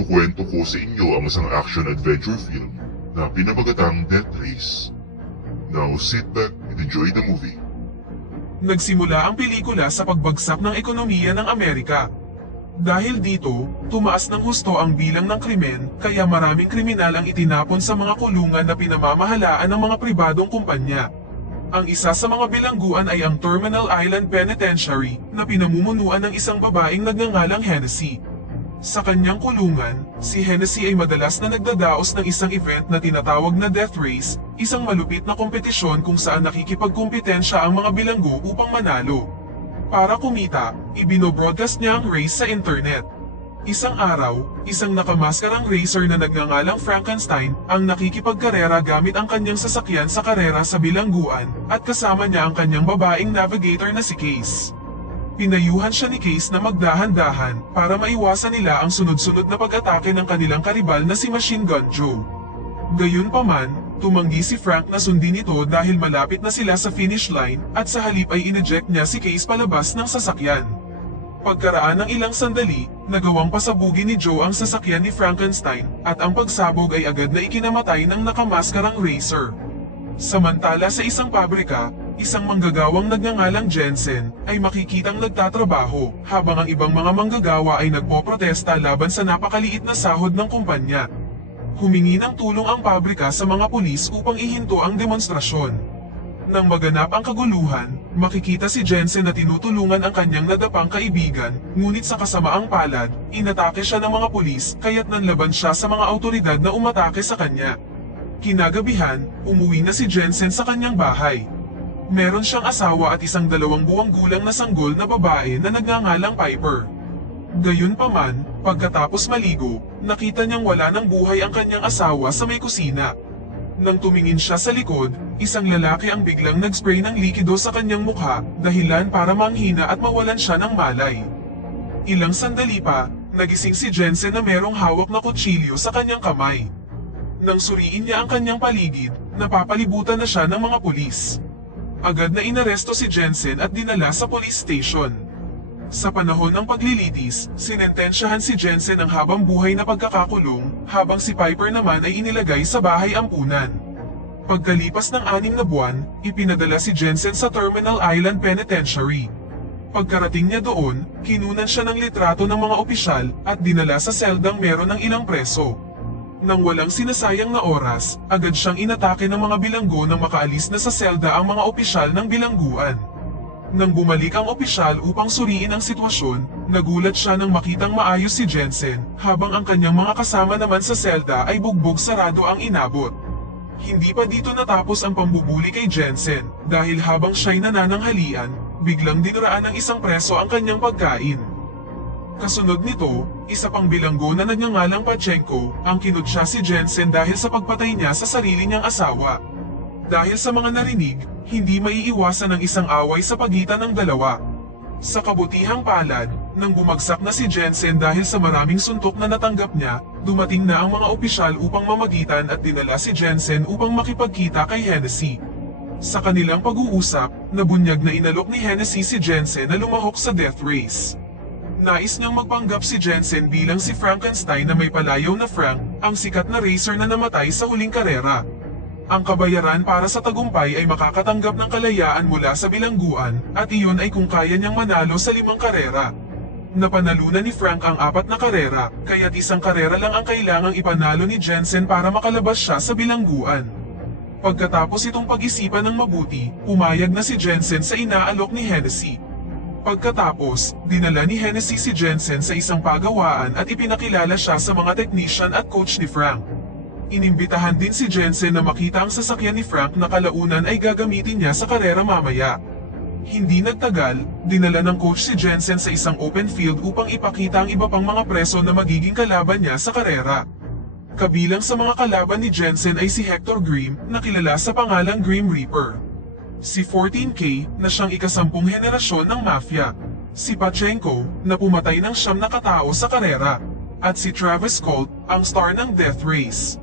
ikukwento ko sa inyo ang isang action-adventure film na pinamagatang Death Race. Now sit back and enjoy the movie. Nagsimula ang pelikula sa pagbagsak ng ekonomiya ng Amerika. Dahil dito, tumaas ng husto ang bilang ng krimen, kaya maraming kriminal ang itinapon sa mga kulungan na pinamamahalaan ng mga pribadong kumpanya. Ang isa sa mga bilangguan ay ang Terminal Island Penitentiary na pinamumunuan ng isang babaeng nagngangalang Hennessy. Sa kanyang kulungan, si Hennessy ay madalas na nagdadaos ng isang event na tinatawag na Death Race, isang malupit na kompetisyon kung saan nakikipagkumpetensya ang mga bilanggo upang manalo. Para kumita, ibinobroadcast niya ang race sa internet. Isang araw, isang nakamaskarang racer na nagngangalang Frankenstein ang nakikipagkarera gamit ang kanyang sasakyan sa karera sa bilangguan at kasama niya ang kanyang babaeng navigator na si Case. Pinayuhan siya ni Case na magdahan-dahan para maiwasan nila ang sunod-sunod na pag-atake ng kanilang karibal na si Machine Gun Joe. Gayunpaman, tumanggi si Frank na sundin ito dahil malapit na sila sa finish line at sa halip ay ineject niya si Case palabas ng sasakyan. Pagkaraan ng ilang sandali, nagawang pasabugin ni Joe ang sasakyan ni Frankenstein at ang pagsabog ay agad na ikinamatay ng nakamaskarang racer. Samantala sa isang pabrika, isang manggagawang nagngangalang Jensen ay makikitang nagtatrabaho habang ang ibang mga manggagawa ay nagpoprotesta laban sa napakaliit na sahod ng kumpanya. Humingi ng tulong ang pabrika sa mga pulis upang ihinto ang demonstrasyon. Nang maganap ang kaguluhan, makikita si Jensen na tinutulungan ang kanyang nadapang kaibigan, ngunit sa kasamaang palad, inatake siya ng mga pulis kaya't nanlaban siya sa mga autoridad na umatake sa kanya. Kinagabihan, umuwi na si Jensen sa kanyang bahay. Meron siyang asawa at isang 2 buwang gulang na sanggol na babae na nagngangalang Piper. Gayunpaman, pagkatapos maligo, nakita niyang wala ng buhay ang kanyang asawa sa may kusina. Nang tumingin siya sa likod, isang lalaki ang biglang nagspray ng likido sa kanyang mukha, dahilan para manghina at mawalan siya ng malay. Ilang sandali pa, nagising si Jensen na merong hawak na kutsilyo sa kanyang kamay. Nang suriin niya ang kanyang paligid, napapalibutan na siya ng mga pulis. Agad na inaresto si Jensen at dinala sa police station. Sa panahon ng paglilitis, sinentensyahan si Jensen ng habang buhay na pagkakakulong, habang si Piper naman ay inilagay sa bahay ampunan. Pagkalipas ng 6 na buwan, ipinadala si Jensen sa Terminal Island Penitentiary. Pagkarating niya doon, kinunan siya ng litrato ng mga opisyal at dinala sa seldang meron ng ilang preso. Nang walang sinasayang na oras, agad siyang inatake ng mga bilanggo nang makaalis na sa selda ang mga opisyal ng bilangguan. Nang bumalik ang opisyal upang suriin ang sitwasyon, nagulat siya nang makitang maayos si Jensen, habang ang kanyang mga kasama naman sa selda ay bugbog sarado ang inabot. Hindi pa dito natapos ang pambubuli kay Jensen, dahil habang siya'y nanananghalian, biglang dinuraan ng isang preso ang kanyang pagkain. Kasunod nito, isa pang bilanggo na nagngangalang Pachenko ang kinutya si Jensen dahil sa pagpatay niya sa sarili niyang asawa. Dahil sa mga narinig, hindi maiiwasan ang isang away sa pagitan ng dalawa. Sa kabutihang palad, nang bumagsak na si Jensen dahil sa maraming suntok na natanggap niya, dumating na ang mga opisyal upang mamagitan at dinala si Jensen upang makipagkita kay Hennessy. Sa kanilang pag-uusap, nabunyag na inalok ni Hennessy si Jensen na lumahok sa death race. Nais niyang magpanggap si Jensen bilang si Frankenstein na may palayaw na Frank, ang sikat na racer na namatay sa huling karera. Ang kabayaran para sa tagumpay ay makakatanggap ng kalayaan mula sa bilangguan, at iyon ay kung kaya niyang manalo sa 5 karera. Napanalunan ni Frank ang 4 na karera, kaya't isang karera lang ang kailangang ipanalo ni Jensen para makalabas siya sa bilangguan. Pagkatapos itong pag-isipan ng mabuti, pumayag na si Jensen sa inaalok ni Hennessy. Pagkatapos, dinala ni Hennessy si Jensen sa isang pagawaan at ipinakilala siya sa mga technician at coach ni Frank. Inimbitahan din si Jensen na makita ang sasakyan ni Frank na kalaunan ay gagamitin niya sa karera mamaya. Hindi nagtagal, dinala ng coach si Jensen sa isang open field upang ipakita ang iba pang mga preso na magiging kalaban niya sa karera. Kabilang sa mga kalaban ni Jensen ay si Hector Grimm na kilala sa pangalang Grim Reaper. Si 14K na siyang ika-10 henerasyon ng mafia. Si Pachenko na pumatay ng 9 na katao sa karera. At si Travis Colt ang star ng Death Race.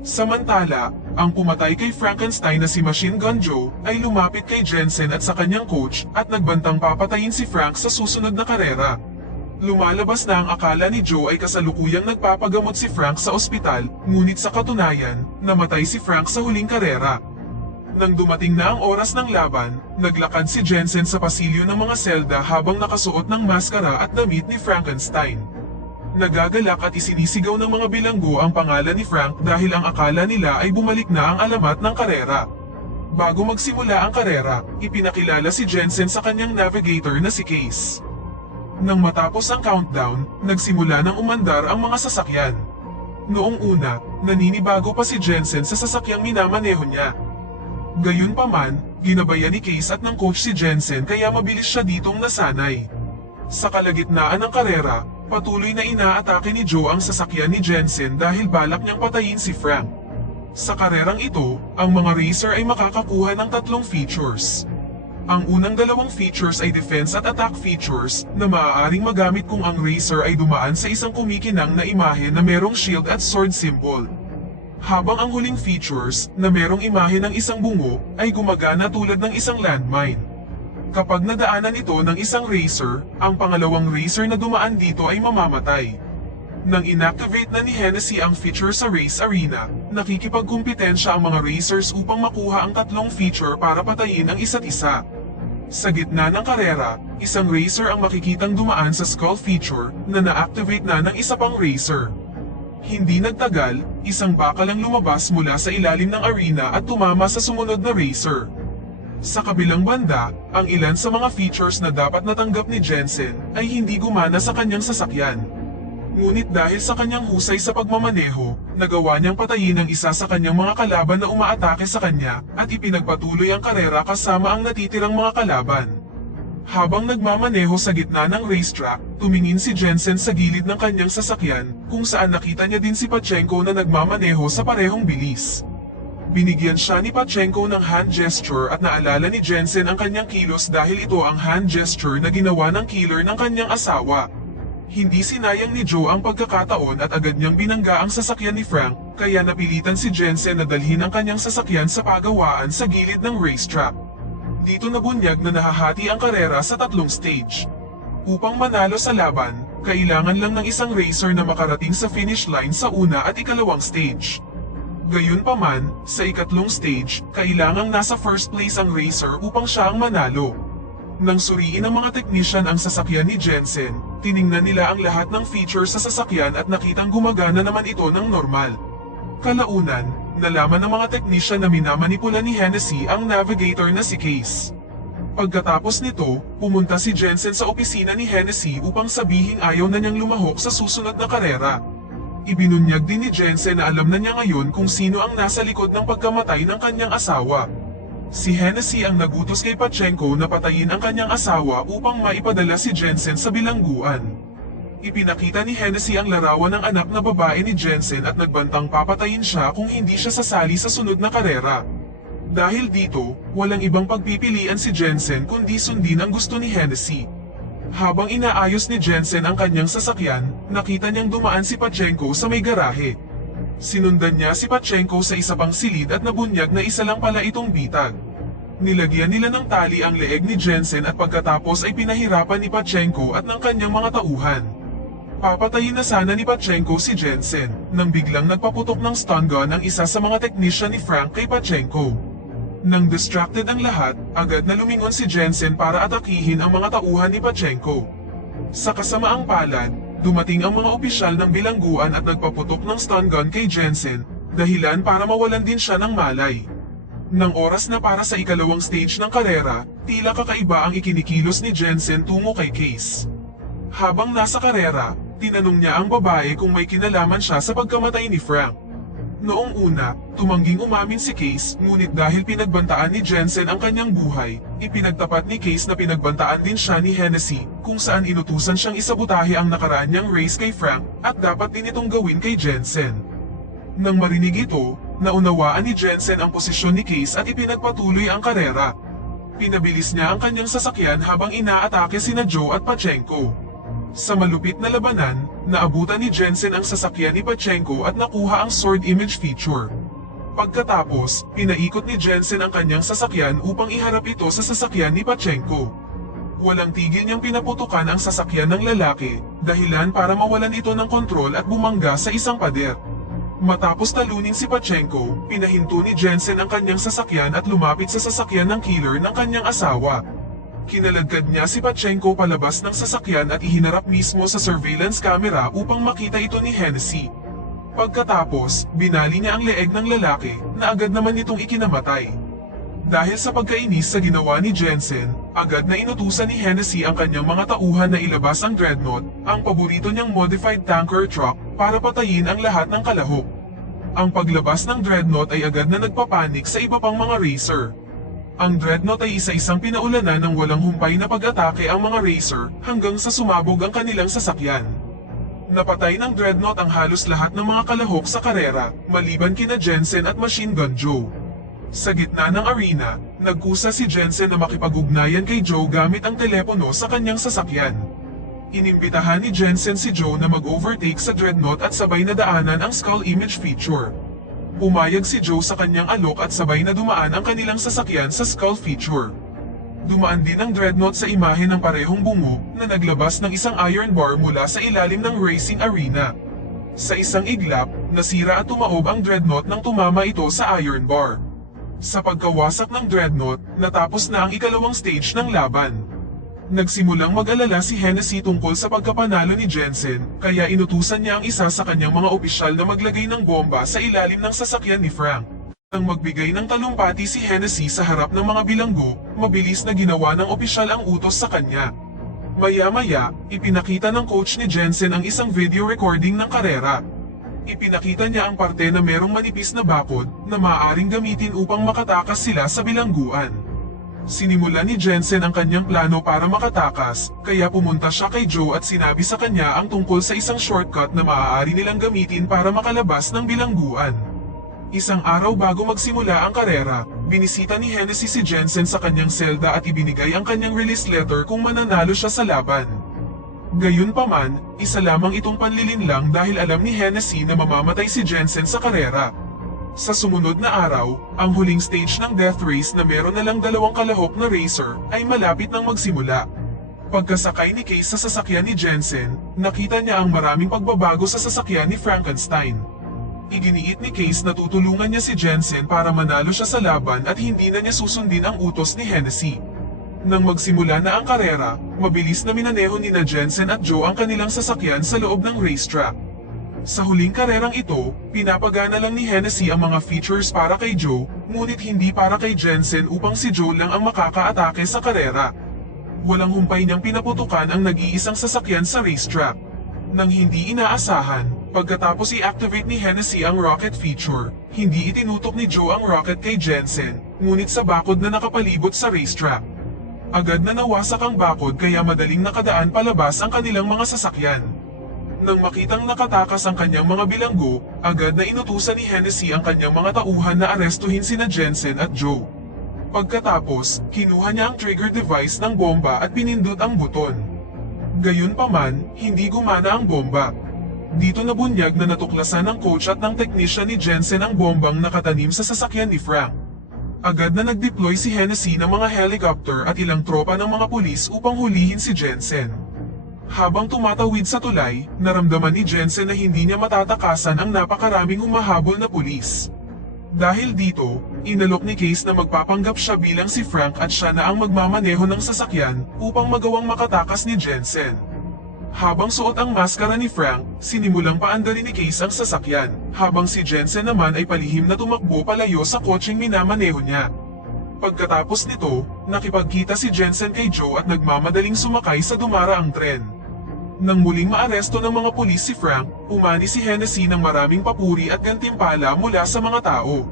Samantala, ang pumatay kay Frankenstein na si Machine Gun Joe ay lumapit kay Jensen at sa kanyang coach at nagbantang papatayin si Frank sa susunod na karera. Lumalabas na ang akala ni Joe ay kasalukuyang nagpapagamot si Frank sa ospital, ngunit sa katunayan, namatay si Frank sa huling karera. Nang dumating na ang oras ng laban, naglakad si Jensen sa pasilyo ng mga selda habang nakasuot ng maskara at damit ni Frankenstein. Nagagalak at isinisigaw ng mga bilanggo ang pangalan ni Frank dahil ang akala nila ay bumalik na ang alamat ng karera. Bago magsimula ang karera, ipinakilala si Jensen sa kanyang navigator na si Case. Nang matapos ang countdown, nagsimula ng umandar ang mga sasakyan. Noong una, naninibago pa si Jensen sa sasakyang minamaneho niya. Gayunpaman, ginabayan ni Case at ng coach si Jensen kaya mabilis siya ditong nasanay. Sa kalagitnaan ng karera, patuloy na inaatake ni Joe ang sasakyan ni Jensen dahil balak niyang patayin si Frank. Sa karerang ito, ang mga racer ay makakakuha ng 3 features. Ang unang 2 features ay defense at attack features na maaaring magamit kung ang racer ay dumaan sa isang kumikinang na imahe na merong shield at sword symbol. Habang ang huling features na merong imahe ng isang bungo ay gumagana tulad ng isang landmine. Kapag nadaanan ito ng isang racer, ang pangalawang racer na dumaan dito ay mamamatay. Nang inactivate na ni Hennessy ang feature sa race arena, nakikipagkumpetensya ang mga racers upang makuha ang 3 feature para patayin ang isa't isa. Sa gitna ng karera, isang racer ang makikitang dumaan sa skull feature na na-activate na ng isa pang racer. Hindi nagtagal, isang bakal ang lumabas mula sa ilalim ng arena at tumama sa sumunod na racer. Sa kabilang banda, ang ilan sa mga features na dapat natanggap ni Jensen ay hindi gumana sa kanyang sasakyan. Ngunit dahil sa kanyang husay sa pagmamaneho, nagawa niyang patayin ang isa sa kanyang mga kalaban na umaatake sa kanya at ipinagpatuloy ang karera kasama ang natitirang mga kalaban. Habang nagmamaneho sa gitna ng racetrack, tumingin si Jensen sa gilid ng kanyang sasakyan kung saan nakita niya din si Pachenko na nagmamaneho sa parehong bilis. Binigyan siya ni Pachenko ng hand gesture at naalala ni Jensen ang kanyang kilos dahil ito ang hand gesture na ginawa ng killer ng kanyang asawa. Hindi sinayang ni Joe ang pagkakataon at agad niyang binangga ang sasakyan ni Frank, kaya napilitan si Jensen na dalhin ang kanyang sasakyan sa pagawaan sa gilid ng racetrack. Dito nabunyag na nahahati ang karera sa 3 stage. Upang manalo sa laban, kailangan lang ng isang racer na makarating sa finish line sa una at ikalawang stage. Gayunpaman, sa ikatlong stage, kailangang nasa first place ang racer upang siya ang manalo. Nang suriin ng mga technician ang sasakyan ni Jensen, tiningnan nila ang lahat ng features sa sasakyan at nakitang gumagana naman ito ng normal. Kalaunan, nalaman ng mga technician na minamanipula ni Hennessy ang navigator na si Case. Pagkatapos nito, pumunta si Jensen sa opisina ni Hennessy upang sabihing ayaw na niyang lumahok sa susunod na karera. Ibinunyag din ni Jensen na alam na niya ngayon kung sino ang nasa likod ng pagkamatay ng kanyang asawa. Si Hennessy ang nagutos kay Pachenko na patayin ang kanyang asawa upang maipadala si Jensen sa bilangguan. Ipinakita ni Hennessy ang larawan ng anak na babae ni Jensen at nagbantang papatayin siya kung hindi siya sasali sa sunod na karera. Dahil dito, walang ibang pagpipilian si Jensen kundi sundin ang gusto ni Hennessy. Habang inaayos ni Jensen ang kanyang sasakyan, nakita niyang dumaan si Pachenko sa may garahe. Sinundan niya si Pachenko sa isa pang silid at nabunyag na isa lang pala itong bitag. Nilagyan nila ng tali ang leeg ni Jensen at pagkatapos ay pinahirapan ni Pachenko at ng kanyang mga tauhan. Papatayin na sana ni Pachenko si Jensen, nang biglang nagpaputok ng stun gun ang isa sa mga technician ni Frank kay Pachenko. Nang distracted ang lahat, agad na lumingon si Jensen para atakihin ang mga tauhan ni Pachenko. Sa kasamaang palad, dumating ang mga opisyal ng bilangguan at nagpaputok ng stun gun kay Jensen, dahilan para mawalan din siya ng malay. Nang oras na para sa ikalawang stage ng karera, tila kakaiba ang ikinikilos ni Jensen tungo kay Case. Habang nasa karera, tinanong niya ang babae kung may kinalaman siya sa pagkamatay ni Frank. Noong una, tumangging umamin si Case, ngunit dahil pinagbantaan ni Jensen ang kanyang buhay, ipinagtapat ni Case na pinagbantaan din siya ni Hennessy, kung saan inutusan siyang isabutahe ang nakaraan niyang race kay Frank at dapat din itong gawin kay Jensen. Nang marinig ito, naunawaan ni Jensen ang posisyon ni Case at ipinagpatuloy ang karera. Pinabilis niya ang kanyang sasakyan habang inaatake sina Joe at Pachenko. Sa malupit na labanan, naabutan ni Jensen ang sasakyan ni Pachenko at nakuha ang sword image feature. Pagkatapos, pinaikot ni Jensen ang kanyang sasakyan upang iharap ito sa sasakyan ni Pachenko. Walang tigil niyang pinaputukan ang sasakyan ng lalaki, dahilan para mawalan ito ng kontrol at bumangga sa isang pader. Matapos talunin si Pachenko, pinahinto ni Jensen ang kanyang sasakyan at lumapit sa sasakyan ng killer ng kanyang asawa. Kinaladkad niya si Pachenko palabas ng sasakyan at ihinarap mismo sa surveillance camera upang makita ito ni Hennessy. Pagkatapos, binali niya ang leeg ng lalaki na agad naman itong ikinamatay. Dahil sa pagkainis sa ginawa ni Jensen, agad na inutusan ni Hennessy ang kanyang mga tauhan na ilabas ang Dreadnought, ang paborito niyang modified tanker truck, para patayin ang lahat ng kalahok. Ang paglabas ng Dreadnought ay agad na nagpapanik sa iba pang mga racer. Ang Dreadnought ay isa-isang pinaulanan ng walang humpay na pag-atake ang mga racer hanggang sa sumabog ang kanilang sasakyan. Napatay ng Dreadnought ang halos lahat ng mga kalahok sa karera, maliban kina Jensen at Machine Gun Joe. Sa gitna ng arena, nagkusa si Jensen na makipag-ugnayan kay Joe gamit ang telepono sa kanyang sasakyan. Inimbitahan ni Jensen si Joe na mag-overtake sa Dreadnought at sabay na daanan ang skull image feature. Pumayag si Joe sa kanyang alok at sabay na dumaan ang kanilang sasakyan sa skull feature. Dumaan din ang Dreadnought sa imahe ng parehong bungo na naglabas ng isang iron bar mula sa ilalim ng racing arena. Sa isang iglap, nasira at tumaob ang Dreadnought nang tumama ito sa iron bar. Sa pagkawasak ng Dreadnought, natapos na ang ikalawang stage ng laban. Nagsimulang mag-alala si Hennessy tungkol sa pagkapanalo ni Jensen, kaya inutusan niya ang isa sa kanyang mga opisyal na maglagay ng bomba sa ilalim ng sasakyan ni Frank. Nang magbigay ng talumpati si Hennessy sa harap ng mga bilanggo, mabilis na ginawa ng opisyal ang utos sa kanya. Maya-maya, ipinakita ng coach ni Jensen ang isang video recording ng karera. Ipinakita niya ang parte na merong manipis na bakod na maaaring gamitin upang makatakas sila sa bilangguan. Sinimula ni Jensen ang kanyang plano para makatakas, kaya pumunta siya kay Joe at sinabi sa kanya ang tungkol sa isang shortcut na maaari nilang gamitin para makalabas ng bilangguan. Isang araw bago magsimula ang karera, binisita ni Hennessy si Jensen sa kanyang selda at ibinigay ang kanyang release letter kung mananalo siya sa laban. Gayunpaman, isa lamang itong panlilinlang dahil alam ni Hennessy na mamamatay si Jensen sa karera. Sa sumunod na araw, ang huling stage ng death race na meron na lang dalawang kalahok na racer ay malapit nang magsimula. Pagkasakay ni Case sa sasakyan ni Jensen, nakita niya ang maraming pagbabago sa sasakyan ni Frankenstein. Iginiit ni Case na tutulungan niya si Jensen para manalo siya sa laban at hindi na niya susundin ang utos ni Hennessy. Nang magsimula na ang karera, mabilis na minaneho ni Jensen at Joe ang kanilang sasakyan sa loob ng racetrack. Sa huling karerang ito, pinapagana lang ni Hennessy ang mga features para kay Joe, ngunit hindi para kay Jensen upang si Joe lang ang makakaatake sa karera. Walang humpay niyang pinaputukan ang nag-iisang sasakyan sa racetrack. Nang hindi inaasahan, pagkatapos i-activate ni Hennessy ang rocket feature, hindi itinutok ni Joe ang rocket kay Jensen, ngunit sa bakod na nakapalibot sa racetrack. Agad na nawasak ang bakod kaya madaling nakadaan palabas ang kanilang mga sasakyan. Nang makitang nakatakas ang kanyang mga bilanggo, agad na inutusan ni Hennessy ang kanyang mga tauhan na arestuhin sina Jensen at Joe. Pagkatapos, kinuha niya ang trigger device ng bomba at pinindot ang buton. Gayunpaman, hindi gumana ang bomba. Dito nabunyag na natuklasan ng coach at ng technician ni Jensen ang bombang nakatanim sa sasakyan ni Frank. Agad na nag-deploy si Hennessy ng mga helicopter at ilang tropa ng mga pulis upang hulihin si Jensen. Habang tumatawid sa tulay, naramdaman ni Jensen na hindi niya matatakasan ang napakaraming humahabol na pulis. Dahil dito, inalok ni Case na magpapanggap siya bilang si Frank at siya na ang magmamaneho ng sasakyan upang magawang makatakas ni Jensen. Habang suot ang maskara ni Frank, sinimulang paandarin ni Case ang sasakyan, habang si Jensen naman ay palihim na tumakbo palayo sa kotseng minamaneho niya. Pagkatapos nito, nakipagkita si Jensen kay Joe at nagmamadaling sumakay sa dumaraang tren. Nang muling maaresto ng mga pulis si Frank, umani si Hennessy ng maraming papuri at gantimpala mula sa mga tao.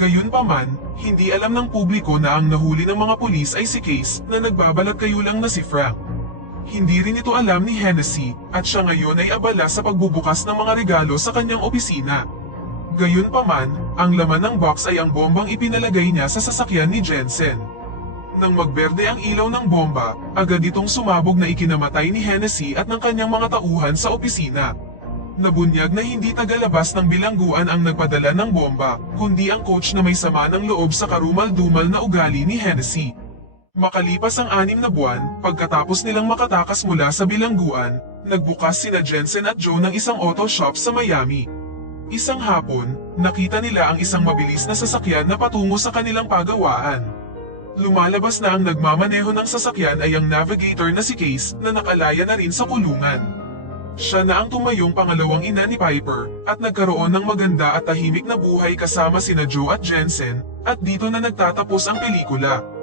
Gayunpaman, hindi alam ng publiko na ang nahuli ng mga pulis ay si Case na nagbabalagkayulang na si Frank. Hindi rin ito alam ni Hennessy at siya ngayon ay abala sa pagbubukas ng mga regalo sa kanyang opisina. Gayunpaman, ang laman ng box ay ang bombang ipinalagay niya sa sasakyan ni Jensen. Nang magberde ang ilaw ng bomba, agad itong sumabog na ikinamatay ni Hennessy at ng kanyang mga tauhan sa opisina. Nabunyag na hindi tagalabas ng bilangguan ang nagpadala ng bomba, kundi ang coach na may sama ng loob sa karumal-dumal na ugali ni Hennessy. Makalipas ang 6 na buwan, pagkatapos nilang makatakas mula sa bilangguan, nagbukas sina Jensen at Joe ng isang auto shop sa Miami. Isang hapon, nakita nila ang isang mabilis na sasakyan na patungo sa kanilang pagawaan. Lumalabas na ang nagmamaneho ng sasakyan ay ang navigator na si Case na nakalaya na rin sa kulungan. Siya na ang tumayong pangalawang ina ni Piper at nagkaroon ng maganda at tahimik na buhay kasama sina Joe at Jensen, at dito na nagtatapos ang pelikula.